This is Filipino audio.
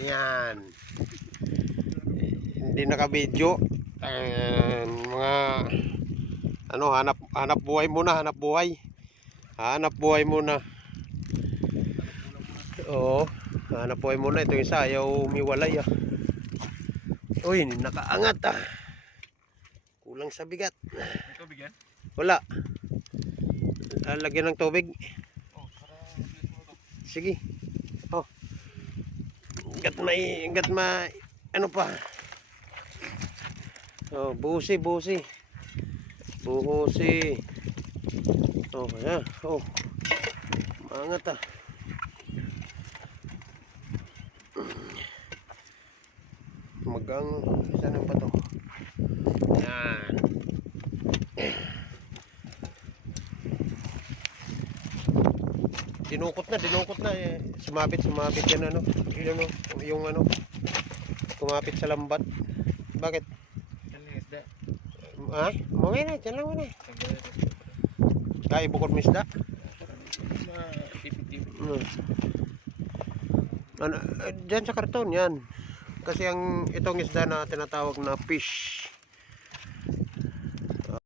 Yan. Hindi naka-video. Mga ano, hanap buhay muna, hanap buhay. Hanap buhay muna. Oo, hanap buhay muna. Ito isa, ayaw umiwalay ah. Uy, nakaangat ah. Kulang sa bigat. May tubig yan? Wala. Lalagyan ng tubig. Oh, para mabilis mo ito. Sige. Oh. Hanggat may ano pa. Oh, busi. Buhusi. Oh, ayan. Oh. Maangat ah. Magang saan ang bato? Yan. Dinukot na eh. Sumabit yan ano. Yung ano. Kumapit sa lambat. Bakit? Yan lang isda. Ah, okay na, dyan lang muna. Tanggalin ito. Kaya ibukod mo isda. Tipid-tipid. Ano, dyan sa karton yan. Kasi itong isda na tinatawag na fish.